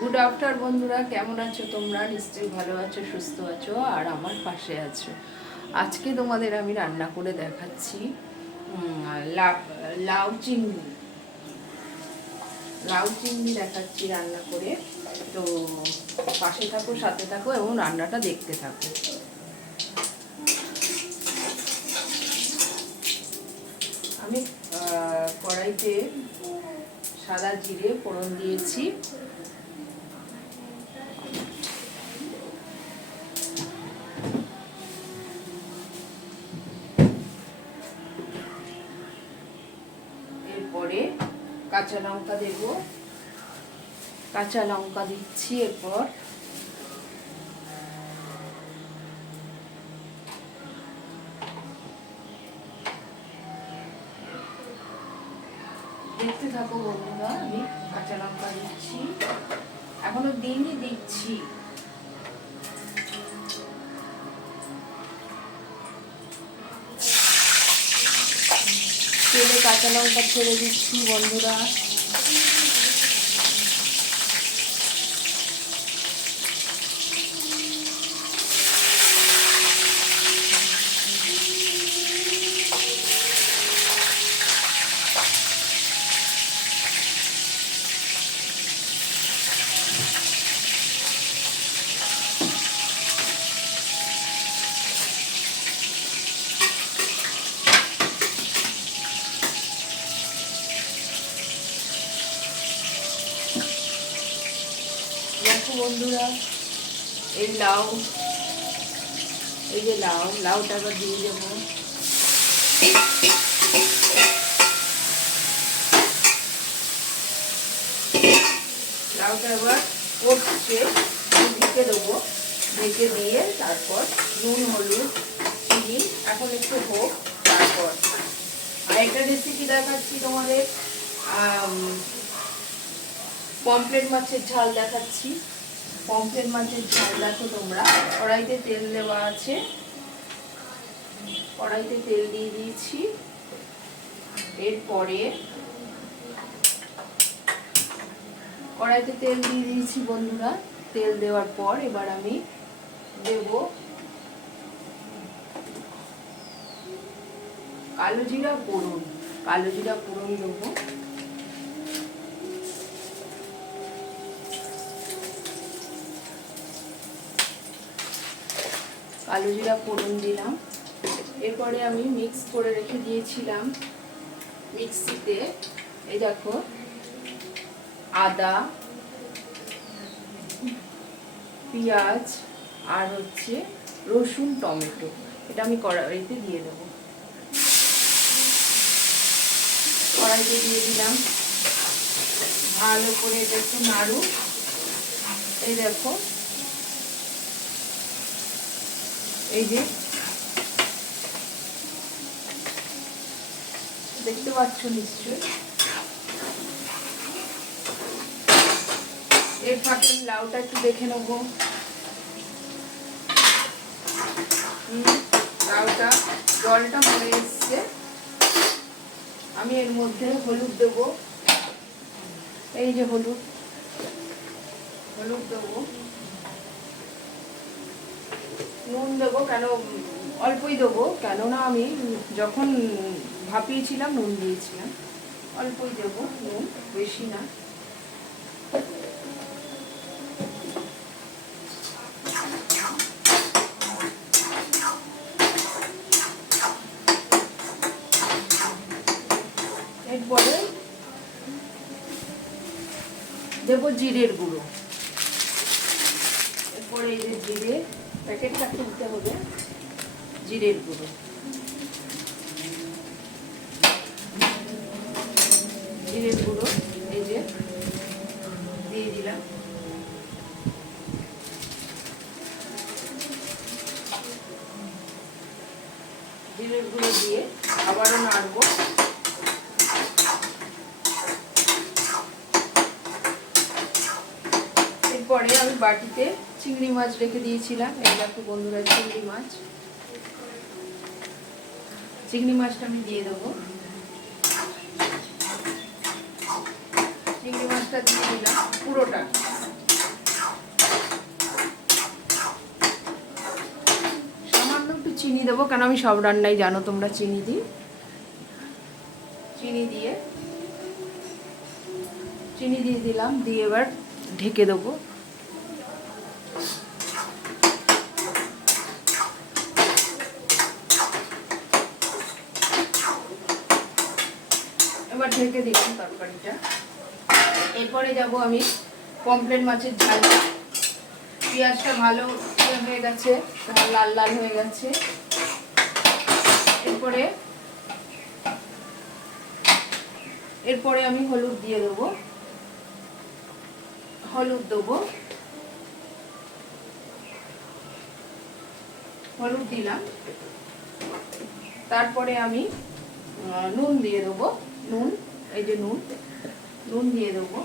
Good after বন্ধুরা, কেমন আছো তোমরা? নিশ্চয়ই ভালো আছো, সুস্থ আছো আর আমার পাশে আছো। আজকে তোমাদের আমি রান্না করে দেখাচ্ছি লাউ চিংড়ি। লাউ চিংড়ি দেখাচ্ছি রান্না করে। তো পাশে থাকো, সাথে থাকো এবং রান্নাটা দেখতে থাকো। আমি কড়াইতে সাদা জিরে ফোড়ন দিয়েছি। এরপরে কাঁচা লঙ্কা দেব, কাঁচা লঙ্কা দিচ্ছি। এরপর দেখতে থাকো বন্ধুরা, আমি কাঁচা লঙ্কা দিচ্ছি, এখনো দিচ্ছি। তেলে কাঁচা লঙ্কা ছেড়ে দিচ্ছি বন্ধুরা। দেখো বন্ধুরা, এই যে লাউটা আবার দিয়ে দেবো। লাউটা আবার কষছে, ঢেকে দেবো। ঢেকে দিয়ে তারপর নুন, হলুদ, চিনি এখন একটু হোক। তারপর আরেকটা রেসিপি দেখাচ্ছি তোমাদের, পমফ্রেট মাছের ঝাল দেখাচ্ছি। পমফ্রেট মাছের ঝাল দেখো তোমরা। কড়াইতে তেল দেওয়া আছে, কড়াইতে তেল দিয়ে দিয়েছি। এরপরে কড়াইতে তেল দিয়ে দিয়েছি বন্ধুরা। তেল দেওয়ার পর এবার আমি দেব কালো জিরা ফোড়ন। কালো জিরা ফোড়ন দেবো। কালো জিরা ফোড়ন দিলাম। এরপরে আমি মিক্স করে রেখে দিয়েছিলাম মিক্সিতে, এই দেখো, আদা, পেঁয়াজ আর হচ্ছে রসুন, টমেটো, এটা আমি কড়াইতে দিয়ে দেবো। কড়াইতে দিয়ে দিলাম, ভালো করে এটা একটু নাড়ু। এই দেখো, এই যে দেখতে পাচ্ছ নিশ্চয়ই। এর ফাঁকে আমি লাউটা একটু দেখে নেবো। লাউটা জলটা মরে এসছে। আমি এর মধ্যে হলুদ দেবো। এই যে হলুদ দেবো, নুন দেবো। কেন অল্পই দেবো, কেননা আমি যখন ভাপিয়েছিলাম নুন দিয়েছিলাম। অল্পই দেবো নুন, বেশি না। এরপরে দেবো জিরের গুঁড়ো। এরপরে এই যে জিরে প্যাকেটটা তুলতে হবে, জিরের গুঁড়ো। জিরের গুঁড়ো এই যে দিয়ে দিলাম। জিরের গুঁড়ো দিয়ে আবারও নাড়বো। এরপরে আমি বাটিতে চিংড়ি মাছ রেখে দিয়েছিলাম। এই দেখো বন্ধুরা, চিংড়ি মাছটা আমি দিয়ে দেবো। চিংড়ি মাছটা দিয়ে দিলাম পুরোটা। দেবো, কেন আমি সব রান্নাই জানো তোমরা চিনি দিই। চিনি দিয়ে দিলাম, দিয়ে এবার ঢেকে দেবো। এবার ঢেকে দিলাম তরকারিটা। এরপরে যাব আমি পমফ্রেট মাছের ঝাল। পেঁয়াজটা ভালো হয়ে গেছে, লাল লাল হয়ে গেছে। এরপরে আমি হলুদ দিয়ে দেবো, হলুদ দিলাম। তারপরে আমি নুন দিয়ে দেবো, এই যে নুন দিয়ে দেবো।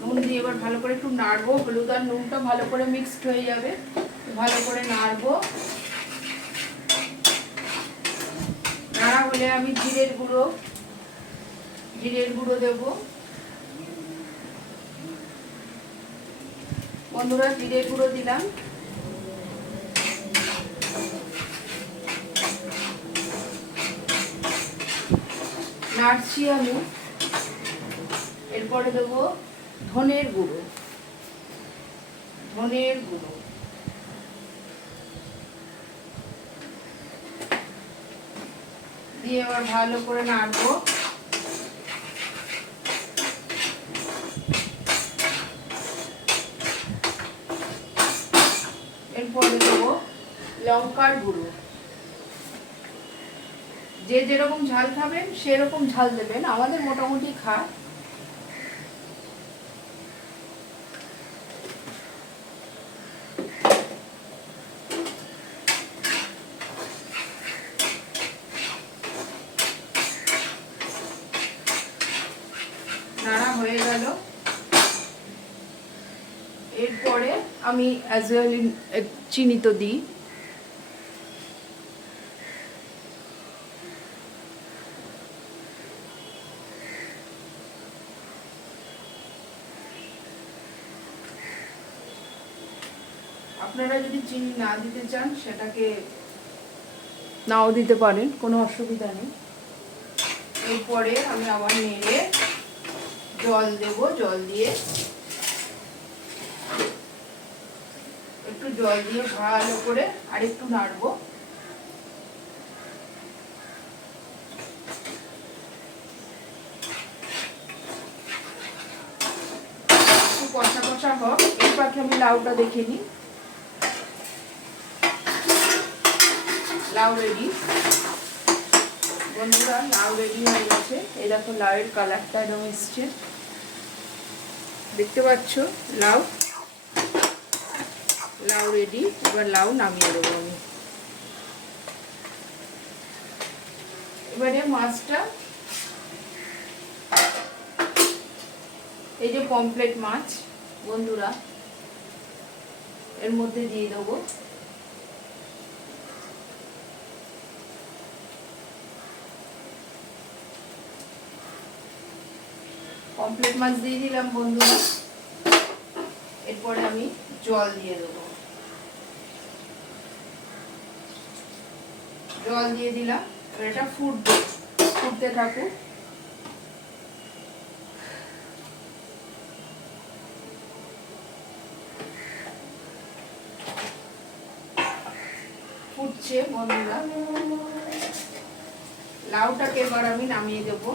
নুন দিয়ে এবার ভালো করে একটু নাড়বো। হলুদ আর নুনটা ভালো করে মিক্সড হয়ে যাবে, ভালো করে নাড়বো। নাড়া হলে আমি জিরের গুঁড়ো দেবো। বন্ধুরা, জিরের গুঁড়ো দিলাম। নাড়ছি আমি। এরপরে দেবো ধনের গুঁড়ো। দিয়ে এবার ভালো করে নাড়বো। এরপরে দেবো লঙ্কার গুঁড়ো। যে যেরকম ঝাল খাবেন সেরকম ঝাল দেবেন, আমাদের মোটামুটি খায়। নাড়া হয়ে গেল। এরপরে আমি অ্যাজ ওয়েল চিনি তো দিই। আপনারা যদি চিনি না দিতে চান সেটাকে নাও দিতে পারেন, কোনো অসুবিধা নেই। এরপরে আমি আবার নেড়ে জল দেব। জল দিয়ে ভালো করে আরেকটু নাড়বো। একটু কষা কষা হোক। এর পাখে আমি লাউটা দেখে নিই। লাউ রেডি বন্ধুরা, লাউ রেডি হয়ে গেছে। এই দেখো লাউয়ের কালারটা এরকম এসছে, দেখতে পাচ্ছ। লাউ রেডি। এবার লাউ নামিয়ে দেবো আমি। এবারে মাছটা, এই যে পমফ্রেট মাছ বন্ধুরা, এর মধ্যে দিয়ে দেবো। পমফ্রেট মাছ দিয়ে দিলাম বন্ধুরা। এরপরে আমি জল দিয়ে দেবো। জল দিয়ে দিলাম। এবার এটা ফুটতে থাকুক। ফুটছে বন্ধুরা। লাউটাকে এবার আমি নামিয়ে দেবো।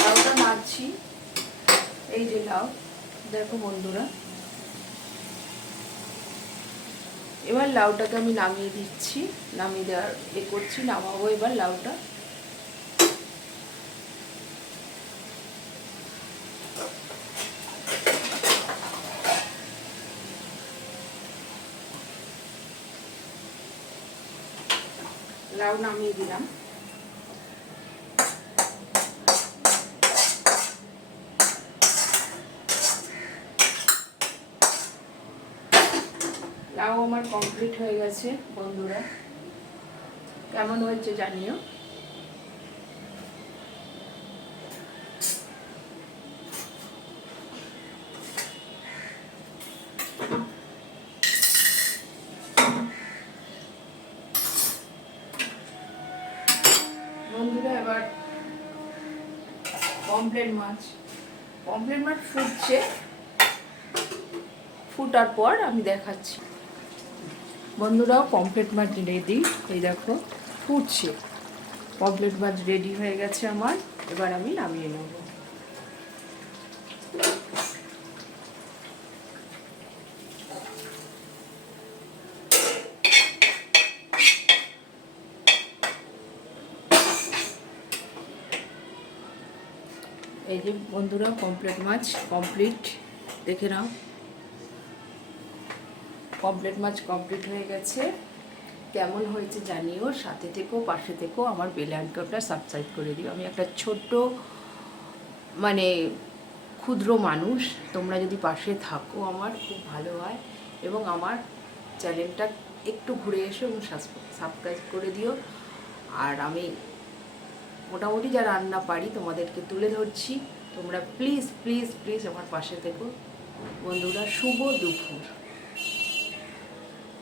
লাউটা নাড়ছি, এই যে লাউ দেখো বন্ধুরা। এবার লাউটাকে আমি নামিয়ে দিচ্ছি, নামিয়ে দেওয়ার করছি, নামাবো এবার লাউটা। লাউ নামিয়ে দিলাম। লাউ আমার কমপ্লিট হয়ে গেছে বন্ধুরা। কেমন হয়েছে জানিও। পমফ্রেট মাছ। পমফ্রেট মাছ ফুটছে, ফুটার পর আমি দেখাচ্ছি। বন্ধুরা, পমফ্রেট মাছ রেডি, এই দেখো ফুটছে। পমফ্রেট মাছ রেডি হয়ে গেছে আমার, এবার আমি নামিয়ে নেব। এই যে বন্ধুরা, পমফ্রেট মাছ কমপ্লিট, দেখে নাও। পমফ্রেট মাছ কমপ্লিট হয়ে গেছে। কেমন হয়েছে জানিও, সাথে থেকেও পাশে থেকেও আমার বেল আইকনটা সাবস্ক্রাইব করে দিও। আমি একটা ছোট্ট মানে ক্ষুদ্র মানুষ, তোমরা যদি পাশে থাকো আমার খুব ভালো হয়, এবং আমার চ্যানেলটা একটু ঘুরে এসো এবং সাবস্ক্রাইব করে দিও। আর আমি মোটামুটি যা রান্না পারি তোমাদেরকে তুলে ধরছি, তোমরা প্লিজ প্লিজ প্লিজ আমার পাশে থেকো। বন্ধুরা, শুভ দুপুর।